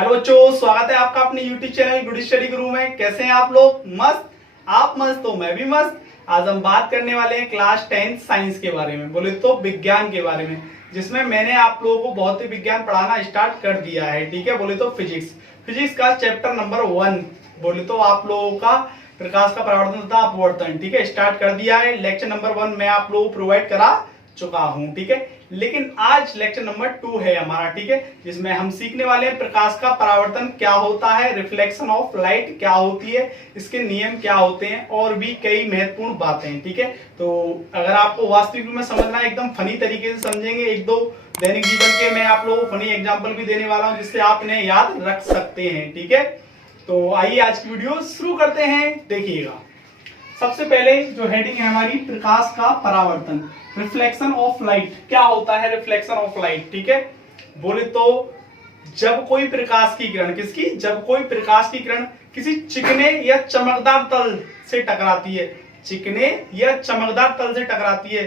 Hello बच्चों, स्वागत है आपका अपने YouTube चैनल गुड स्टडी गुरु में। कैसे हैं आप लोग? मस्त? आप मस्त तो मैं भी मस्त। आज हम बात करने वाले हैं क्लास 10 साइंस के बारे में, बोले तो विज्ञान के बारे में, जिसमें मैंने आप लोगों को भौतिक विज्ञान पढ़ाना स्टार्ट कर दिया है। ठीक है, बोले तो फिजिक्स का चैप्टर नंबर 1 बोले तो आप लोगों का प्रकाश का परावर्तन तथा अपवर्तन, ठीक है, स्टार्ट कर दिया है। लेक्चर नंबर 1 मैं आप लोगों को प्रोवाइड करा चुका हूं, ठीक है। लेकिन आज लेक्चर नंबर 2 है हमारा, ठीक है, जिसमें हम सीखने वाले हैं प्रकाश का परावर्तन क्या होता है, रिफ्लेक्शन ऑफ लाइट क्या होती है, इसके नियम क्या होते हैं और भी कई महत्वपूर्ण बातें, ठीक है। तो अगर आपको वास्तविक में समझना है, एकदम फनी तरीके से समझेंगे। एक दो दैनिक जीवन के मैं आप लोगों को फनी एग्जाम्पल भी देने वाला हूं, जिससे आप इन्हें याद रख सकते हैं, ठीक है। तो आइए आज की वीडियो शुरू करते हैं। देखिएगा, सबसे पहले जो हेडिंग है हमारी, प्रकाश का परावर्तन, रिफ्लेक्शन ऑफ लाइट। क्या होता है रिफ्लेक्शन ऑफ लाइट? ठीक है, बोले तो जब कोई प्रकाश की किरण जब कोई प्रकाश की किरण किसी चिकने या चमकदार तल से टकराती है, चिकने या चमकदार तल से टकराती है,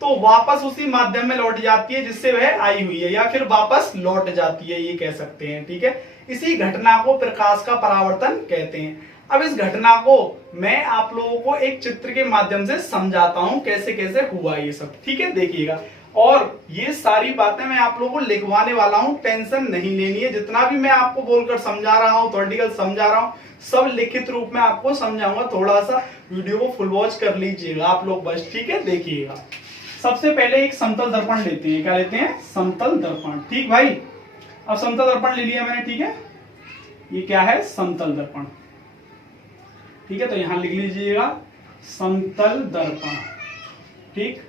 तो वापस उसी माध्यम में लौट जाती है जिससे वह आई हुई है, या फिर वापस लौट जाती है, ये कह सकते हैं, ठीक है। इसी घटना को प्रकाश का परावर्तन कहते हैं। अब इस घटना को मैं आप लोगों को एक चित्र के माध्यम से समझाता हूं, कैसे कैसे हुआ ये सब, ठीक है। देखिएगा, और ये सारी बातें मैं आप लोगों को लिखवाने वाला हूं, टेंशन नहीं लेनी है। जितना भी मैं आपको बोलकर समझा रहा हूं, थ्योरेटिकल समझा रहा हूं, सब लिखित रूप में आपको समझाऊंगा। थोड़ा सा वीडियो को फुल वॉच कर लीजिएगा आप लोग बस, ठीक है। देखिएगा, सबसे पहले एक समतल दर्पण लेते हैं। क्या लेते हैं? समतल दर्पण, ठीक भाई। अब समतल दर्पण ले लिया मैंने, ठीक है। ये क्या है? समतल दर्पण, ठीक है। तो यहां लिख लीजिएगा समतल दर्पण, ठीक।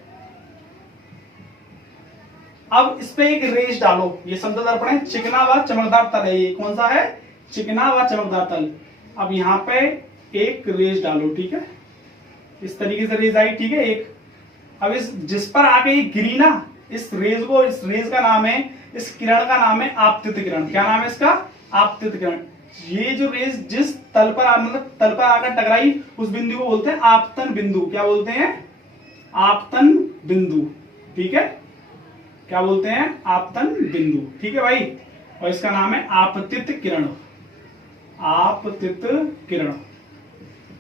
अब इस पे एक रेज डालो। ये समतल दर्पण है, चिकना व चमकदार तल है। ये कौन सा है? चिकना व चमकदार तल। अब यहां पे एक रेज डालो, ठीक है। इस तरीके से रेज आई, ठीक है, एक। अब इस जिस पर आके ये गिरी ना, इस रेज का नाम है, इस किरण का नाम है आपतित किरण। क्या नाम है इसका? आपतित किरण। ये जो रेज जिस तल पर मतलब तल पर आकर टकराई, उस बिंदु को बोलते हैं आपतन बिंदु। क्या बोलते हैं? आपतन बिंदु, ठीक है। क्या बोलते हैं? आपतन बिंदु, ठीक है भाई। और इसका नाम है आपतित किरण, आपतित किरण,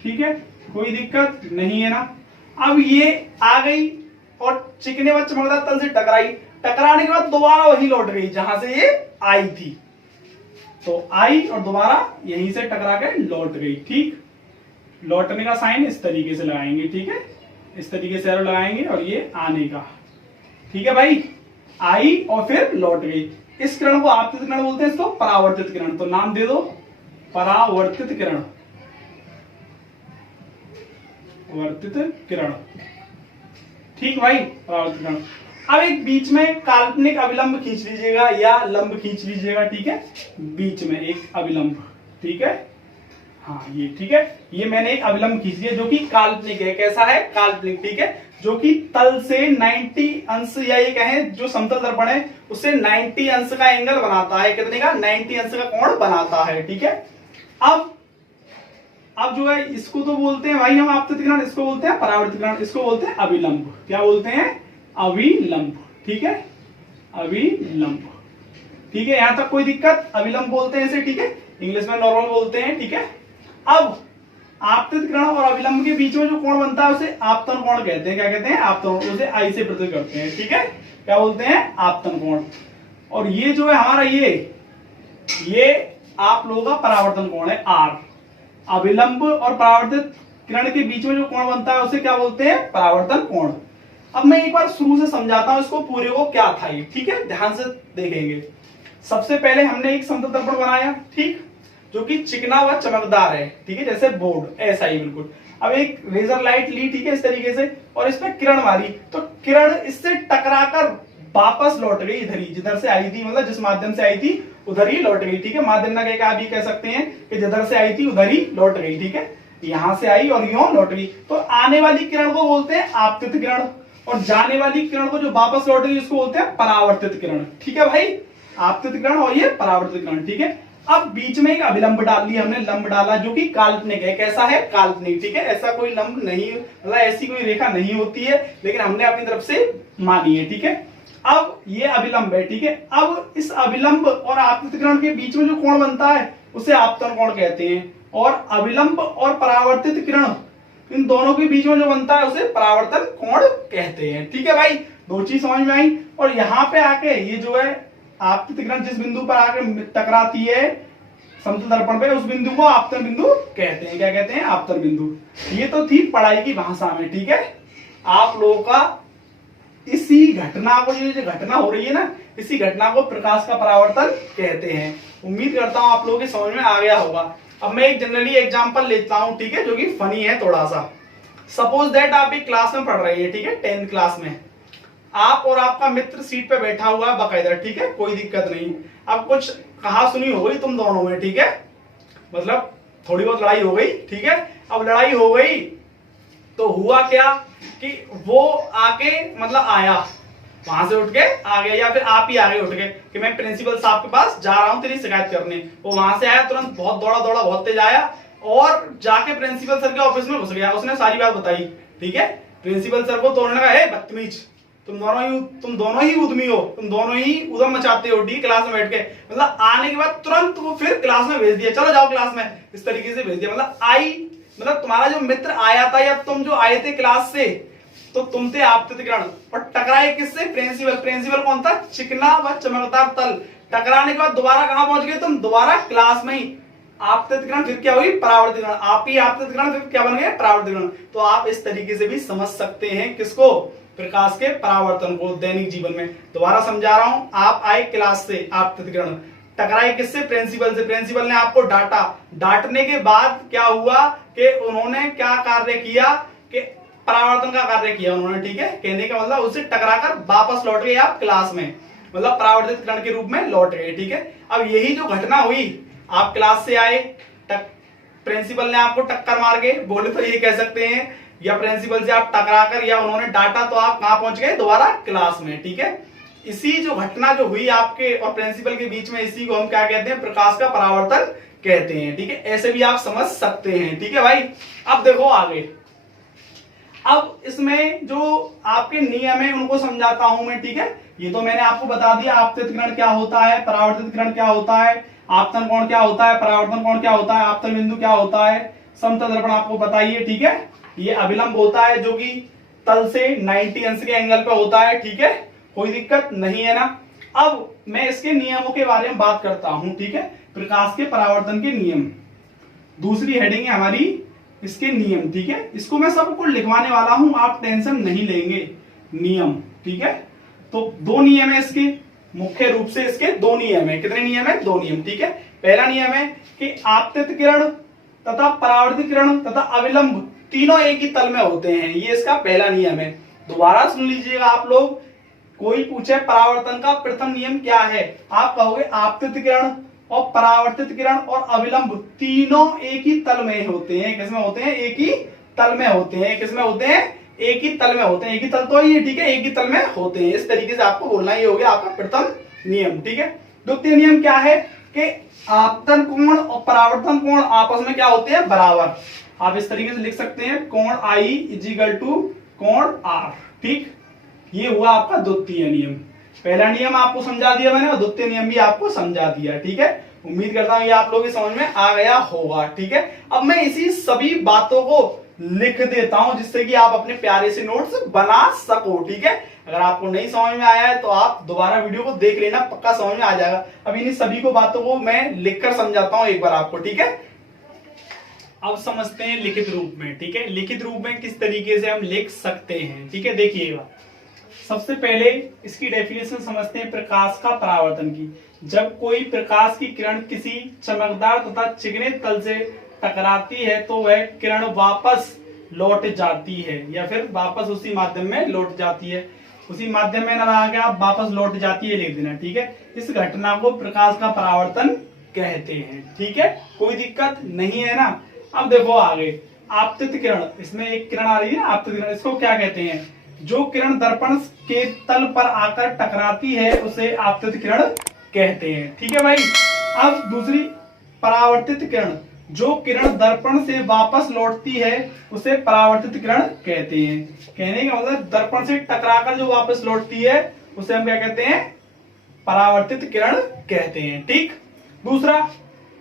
ठीक है। कोई दिक्कत नहीं है ना। अब ये आ गई और चिकने व चमकदार तल से टकराई, टकराने के बाद दोबारा वही लौट गई जहां से ये आई थी। तो आई और दोबारा यहीं से टकरा के लौट गई, ठीक। लौटने का साइन इस तरीके से लगाएंगे, ठीक है। इस तरीके से एरो लगाएंगे और ये आने का, ठीक है भाई। आई और फिर लौट गई। इस किरण को आपतित किरण बोलते हैं, इसको परावर्तित किरण। तो नाम दे दो परावर्तित किरण, वर्तित किरण, ठीक भाई, परावर्तित किरण। अब एक बीच में काल्पनिक अविलंब खींच लीजिएगा या लंब खींच लीजिएगा, ठीक है। बीच में एक अविलंब, ठीक है। हाँ, ये ठीक है। ये मैंने एक अविलंब खींच लिया जो कि काल्पनिक है। कैसा है? काल्पनिक, ठीक है। जो कि तल से 90 अंश, या ये कहें जो समतल दर्पण है उससे 90 अंश का एंगल बनाता है। कितने का? 90 अंश का कोण बनाता है, ठीक है। अब जो है इसको तो बोलते हैं भाई हम आपतित किरण, इसको बोलते हैं परावर्तित किरण, इसको बोलते हैं अविलंब। क्या बोलते हैं? अविलंब, ठीक है। अविलंब, ठीक है। यहां तक कोई दिक्कत? अविलंब बोलते हैं इसे, ठीक है। इंग्लिश में नॉर्मल बोलते हैं, ठीक है। अब आपतित किरण और अविलंब के बीच में जो कोण बनता है उसे आपतन कोण कहते हैं। क्या कहते हैं? आपतन। उसे आई से प्रतीक करते हैं, ठीक है। क्या बोलते हैं? आपतन कोण। और ये जो है हमारा ये आप लोगों का परावर्तन कोण है, आर। अविलंब और परावर्तित किरण के बीच में जो कोण बनता है उसे क्या बोलते हैं? परावर्तन कोण। अब मैं एक बार शुरू से समझाता हूं इसको पूरे को, क्या था ये, ठीक है। ध्यान से देखेंगे। सबसे पहले हमने एक समतल दर्पण बनाया, ठीक, जो कि चिकना व चमकदार है, ठीक है, जैसे बोर्ड, ऐसा ही बिल्कुल। अब एक लेजर लाइट ली, ठीक है, इस तरीके से, और इस पर किरण मारी, तो किरण इससे टकराकर वापस लौट गई इधर ही, जिधर से आई थी, मतलब जिस माध्यम से आई थी उधर ही लौट गई, ठीक है। माध्यम ना कह, आप ये कह सकते हैं कि जिधर से आई थी उधर ही लौट गई, ठीक है। यहां से आई और यूं लौट गई। तो आने वाली किरण को बोलते हैं आपतित किरण, और जाने वाली किरण को जो वापस लौट गई उसको बोलते हैं परावर्तित किरण, ठीक है भाई। आपतित किरण और ये परावर्तित किरण, ठीक है। अब बीच में एक अभिलंब डाल लिया हमने, लंब डाला जो कि काल्पनिक है। कैसा है? काल्पनिक, ठीक है। ऐसा कोई लंब नहीं, मतलब ऐसी कोई रेखा नहीं होती है, लेकिन हमने अपनी तरफ से मानी है, ठीक है। अब ये अभिलंब है, ठीक है। अब इस अभिलंब और आपतित किरण के बीच में जो कोण बनता है उसे आपतन कोण कहते हैं, और अभिलंब और परावर्तित किरण इन दोनों के बीच में जो बनता है उसे परावर्तन कोण कहते हैं, ठीक है भाई। दो चीज समझ में आई। और यहाँ पे आके ये जो है आपतित किरण जिस बिंदु पर आके टकराती है समतल दर्पण पे, उस बिंदु को आपतन बिंदु कहते हैं। क्या कहते हैं? आपतन बिंदु। ये तो थी पढ़ाई की भाषा में, ठीक है। आप लोगों का इसी घटना को, ये जो घटना हो रही है ना, इसी घटना को प्रकाश का परावर्तन कहते हैं। उम्मीद करता हूं आप लोगों के समझ में आ गया होगा। अब मैं एक जनरली एग्जांपल लेता हूं, ठीक है, जो कि फनी है थोड़ा सा। सपोज दैट आप एक क्लास में पढ़ रहे हैं, ठीक है, 10th क्लास में। आप और आपका मित्र सीट पे बैठा हुआ है बाकायदा, ठीक है, कोई दिक्कत नहीं। अब कुछ कहा सुनी हो गई तुम दोनों में, ठीक है, मतलब थोड़ी बहुत लड़ाई हो गई, ठीक है। अब लड़ाई हो गई तो हुआ क्या कि वो आके मतलब आया, वहां से उठ के आ गया, या फिर आप ही आगे उठ गए कि मैं प्रिंसिपल साहब के पास जा रहा हूं तेरी शिकायत करने। वो वहां से आया, तुरंत बहुत दौड़ा बहुत तेज आया और जाके प्रिंसिपल सर के ऑफिस में घुस गया। उसने सारी बात बताई, ठीक है। प्रिंसिपल सर को तोड़ने लगा, ए बदतमीज, तुम दोनों ही उद्यमी हो, तुम दोनों ही उद्यम मचाते हो, डी क्लास में बैठ के। मतलब आने के बाद तुरंत वो फिर क्लास में भेज दिया, चलो जाओ क्लास में, इस तरीके से भेज दिया। मतलब तुम्हारा जो मित्र आया था या तुम जो आए थे क्लास से, तो तुम थे आपतित किरण और टकराए किससे? प्रिंसिपल। प्रिंसिपल कौन था? चिकना व चमकदार तल। टकराने के बाद दोबारा कहां पहुंच गए तुम? दोबारा क्लास में ही। आपतित किरण फिर क्या हुई? परावर्तित किरण। आप ही आपतित किरण फिर क्या बन गए? परावर्तित किरण। तो आप इस तरीके से भी समझ सकते हैं किसको? प्रकाश के परावर्तन को दैनिक जीवन में। दोबारा समझा रहा हूं, आप आए क्लास से, आपतित किरण टकराए किससे? प्रिंसिपल से। प्रिंसिपल ने आपको डांटा, डांटने के बाद क्या हुआ कि उन्होंने क्या कार्य किया कि परावर्तन का कार्य किया उन्होंने, ठीक है। कहने का मतलब उससे टकराकर वापस लौट गए आप क्लास में, मतलब परावर्तित किरण के रूप में लौट गए, ठीक है। अब यही जो घटना हुई, आप क्लास से आए, प्रिंसिपल ने आपको टक्कर मार के, बोले तो ये कह सकते हैं, या प्रिंसिपल से आप टकराकर या उन्होंने डांटा तो आप कहां पहुंच गए? दोबारा क्लास में, ठीक है। इसी जो घटना जो हुई आपके और प्रिंसिपल के बीच में, इसी को हम क्या कहते हैं? प्रकाश का परावर्तन कहते हैं, ठीक है। ऐसे भी आप समझ सकते हैं, ठीक है भाई। अब देखो आगे, अब इसमें जो आपके नियम है उनको समझाता हूं मैं, ठीक है। ये तो मैंने आपको बता दिया, आपतित किरण क्या होता है, परावर्तित किरण क्या होता है, आपतन कोण क्या होता है, परावर्तन कोण क्या होता है, आपतन बिंदु क्या होता है, समतल दर्पण आपको बताइए, ठीक है। ये अभिलंब होता है जो कि तल से 90 अंश के एंगल पे होता है, ठीक है, कोई दिक्कत नहीं है ना। अब मैं इसके नियमों के बारे में बात करता हूं, ठीक है। प्रकाश के परावर्तन के नियम, दूसरी हेडिंग है हमारी इसके नियम, ठीक है। इसको मैं सबको लिखवाने वाला हूं, आप टेंशन नहीं लेंगे। नियम, ठीक है। तो दो नियम है इसके, मुख्य रूप से इसके दो नियम है। कितने नियम है? दो नियम, ठीक है। पहला नियम है कि आपतित किरण तथा परावर्तित किरण तथा अविलंब तीनों एक ही तल में होते हैं, ये इसका पहला नियम है। दोबारा सुन लीजिएगा आप लोग, कोई पूछे परावर्तन का प्रथम नियम क्या है, आप कहोगे आपतित किरण और परावर्तित किरण और अविलंब तीनों एक ही तल में होते हैं। किसमें होते हैं? एक ही तल में होते हैं। किसमें होते हैं? एक ही तल में होते हैं। एक ही तल तो ये, ठीक है, एक ही तल में होते हैं। इस तरीके से आपको बोलना, ये हो गया आपका प्रथम नियम, ठीक है। द्वितीय नियम क्या है कि आपतन कोण और परावर्तन कोण आपस में क्या होते हैं? बराबर। आप इस तरीके से लिख सकते हैं, कोण आई इजिकल टू कोण आर, ठीक। ये हुआ आपका द्वितीय नियम। पहला नियम आपको समझा दिया मैंने और द्वितीय नियम भी आपको समझा दिया, ठीक है। उम्मीद करता हूं ये आप लोगों की समझ में आ गया होगा, ठीक है। अब मैं इसी सभी बातों को लिख देता हूं जिससे कि आप अपने प्यारे से नोट्स बना सको, ठीक है। अगर आपको नहीं समझ में आया है तो आप दोबारा वीडियो को देख लेना, पक्का समझ में आ जाएगा। अब इन सभी को बातों को मैं लिखकर समझाता हूं एक बार आपको, ठीक है। अब समझते हैं लिखित रूप में, ठीक है। लिखित रूप में किस तरीके से हम लिख सकते हैं, ठीक है। देखिएगा, सबसे पहले इसकी डेफिनेशन समझते हैं प्रकाश का परावर्तन की। जब कोई प्रकाश की किरण किसी चमकदार तथा चिकने तल से टकराती है तो वह किरण वापस लौट जाती है, या फिर वापस उसी माध्यम में लौट जाती है। उसी माध्यम में ना रहा के आप वापस लौट जाती है लिख देना, ठीक है। इस घटना को प्रकाश का परावर्तन कहते हैं, ठीक है, कोई दिक्कत नहीं है ना। अब देखो आगे, आपतित किरण, इसमें एक किरण आ रही है ना, आपतित किरण, इसको क्या कहते हैं? जो किरण दर्पण के तल पर आकर टकराती है उसे आपतित किरण कहते हैं, ठीक है भाई। अब दूसरी परावर्तित किरण, जो किरण दर्पण से वापस लौटती है उसे परावर्तित किरण कहते हैं। कहने का मतलब दर्पण से टकराकर जो वापस लौटती है उसे हम क्या कहते हैं, परावर्तित किरण कहते हैं। ठीक। दूसरा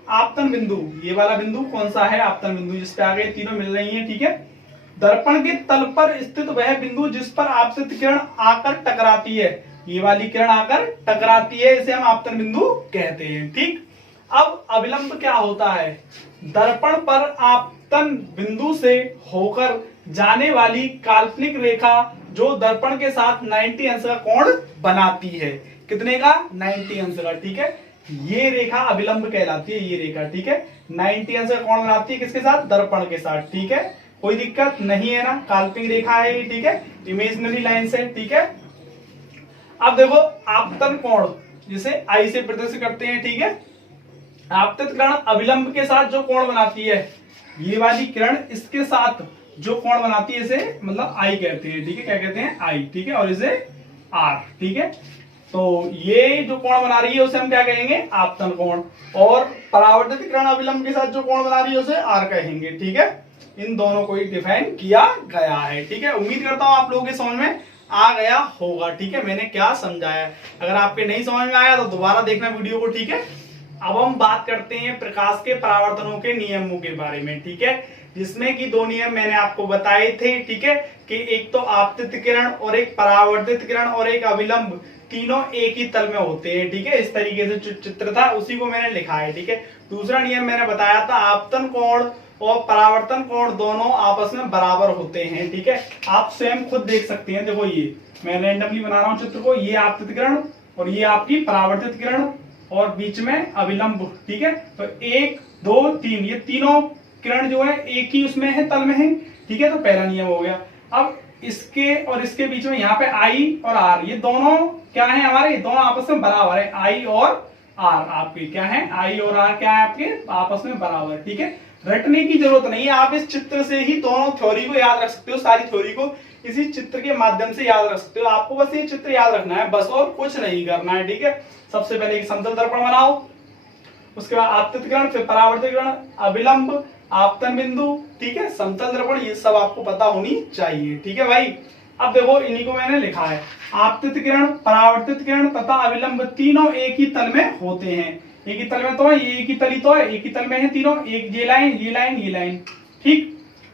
आपतन बिंदु, ये वाला बिंदु कौन सा है, आपतन बिंदु, जिसपे आगे तीनों मिल रही हैं। ठीक है। दर्पण के तल पर स्थित वह बिंदु जिस पर आपतित किरण आकर टकराती है, ये वाली किरण आकर टकराती है, इसे हम आपतन बिंदु कहते हैं। ठीक। अब अविलंब क्या होता है, दर्पण पर आपतन बिंदु से होकर जाने वाली काल्पनिक रेखा जो दर्पण के साथ 90 अंश का कोण बनाती है। कितने का, 90 अंश का। ठीक है। ये रेखा अविलंब कहलाती है, ये रेखा। ठीक है। 90 अंश का कोण बनाती है किसके साथ, दर्पण के साथ। ठीक है। कोई दिक्कत नहीं है ना, काल्पनिक रेखा है ये। ठीक है। इमेजिनरी लाइन से। ठीक है। अब देखो आपतन कोण जिसे आई से प्रदर्शित करते हैं। ठीक है। आपतित किरण अविलंब के साथ जो कोण बनाती है, ये वाली किरण इसके साथ जो कोण बनाती है, इसे मतलब आई कहते हैं। ठीक है। क्या कहते हैं, आई। ठीक है। और इसे आर। ठीक है। तो ये जो कोण बना रही है उसे हम क्या कहेंगे, आपतन कोण। और परावर्तित किरण अविलंब के साथ जो कोण बना रही है उसे आर कहेंगे। ठीक है। इन दोनों को ही डिफाइन किया गया है। ठीक है। उम्मीद करता हूं आप लोगों के समझ में आ गया होगा। ठीक है। मैंने क्या समझाया, अगर आपके नहीं समझ में आया तो दोबारा देखना वीडियो को। ठीक है। अब हम बात करते हैं प्रकाश के परावर्तनों के नियमों के बारे में। ठीक है। जिसमें कि दो नियम मैंने आपको बताए थे। ठीक है। कि एक तो आपतित किरण और एक परावर्तित किरण और एक अविलंब, तीनों एक ही तल में होते हैं। ठीक है। इस तरीके से चित्र था, उसी को मैंने लिखा है। ठीक है। दूसरा नियम मैंने बताया था, आपतन कोण और परावर्तन कोण दोनों आपस में बराबर होते हैं। ठीक है। आप स्वयं खुद देख सकते हैं। देखो ये मैं रैंडमली बना रहा हूं चित्र को, ये आपतित किरण और ये आपकी परावर्तित किरण और बीच में अविलंब। ठीक है। तो 1 2 3 ये तीनों किरण जो है एक ही उसमें है, तल में है। ठीक है। तो पहला नियम हो गया। अब इसके और इसके बीच में यहाँ पे आई और आर, ये दोनों क्या है हमारे, दोनों आपस में बराबर है। आई और आर आपके क्या है, आई और आर क्या है आपके आपस में बराबर। ठीक है। रटने की जरूरत नहीं है, आप इस चित्र से ही दोनों थ्योरी को याद रख सकते हो, सारी थ्योरी को इसी चित्र के माध्यम से याद रख सकते हो। आपको बस ये चित्र याद रखना है बस, और कुछ नहीं करना है। ठीक है। सबसे पहले एक समतल दर्पण बनाओ, उसके बाद आपतित किरण, फिर परावर्तित किरण, अविलंब, आपतन बिंदु। ठीक है। समतल दर्पण, ये सब आपको पता होनी चाहिए। ठीक है भाई। अब देखो इन्हीं को मैंने लिखा है, आपतित किरण, परावर्तित किरण तथा अविलंब तीनों एक ही तल में होते हैं। एक ही तल में तो है, ये एक ही तली तो है, एक ही तल में है तीनों, एक ये लाइन ये लाइन ये लाइन। ठीक।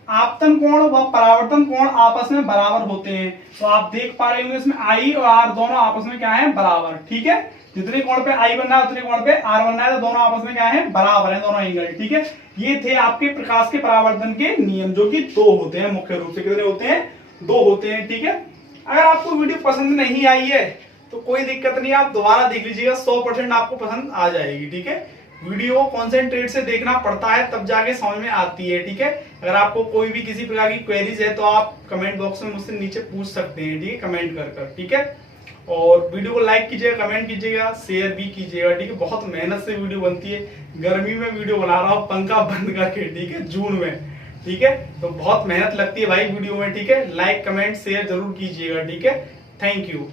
आपतन कोण व परावर्तन कोण आपस में बराबर होते हैं। तो आप देख पा रहे होंगे इसमें आई और आर दोनों आपस में क्या है, बराबर। ठीक है। जितने कोण पे आई बनना है उतने कोण पे आर बनना है, तो दोनों आपस में क्या है, बराबर है, दोनों एंगल। ठीक है। ये थे आपके प्रकाश के परावर्तन के नियम, जो कि 2 होते हैं मुख्य रूप से। कितने होते हैं, 2 होते हैं। ठीक है। अगर आपको वीडियो पसंद नहीं आई है तो कोई दिक्कत नहीं, आप दोबारा देख लीजिएगा, 100% आपको पसंद आ जाएगी। ठीक है। वीडियो को कॉन्सेंट्रेट से देखना पड़ता है, तब जाके समझ में आती है। ठीक है। अगर आपको कोई भी किसी प्रकार की क्वेरीज है तो आप कमेंट बॉक्स में मुझसे नीचे पूछ सकते हैं। ठीक है। कमेंट कर। ठीक है। और वीडियो को लाइक कीजिएगा, कमेंट कीजिएगा, शेयर भी कीजिएगा। ठीक है। बहुत मेहनत से वीडियो बनती है, गर्मी में वीडियो बना रहा हूँ पंखा बंद करके। ठीक है। जून में। ठीक है। तो बहुत मेहनत लगती है भाई वीडियो में। ठीक है। लाइक कमेंट शेयर जरूर कीजिएगा। ठीक है। Thank you.